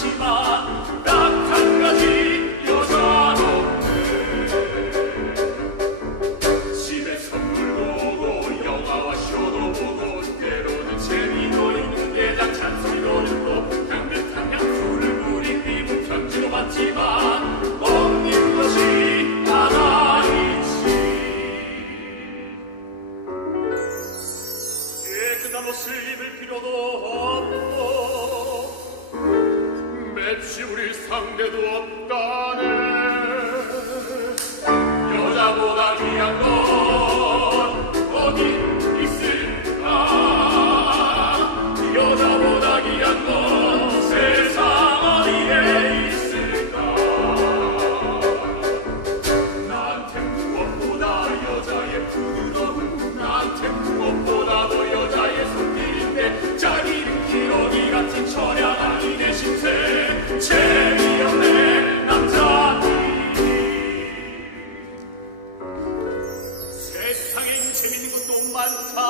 딱 한 가지 여자는 없네. 집에 선물 보고 영화와 쇼도 보고 때로는 재미도 있는 대장 잔소리도 듣고 향긋한 향수를 부린 미국 편지도 받지만 없는 것이 하나 있지. 깨끗한 옷을 입을 필요도 없고 몹시 우릴 상대도 없다네. 재밌는 것도 많다.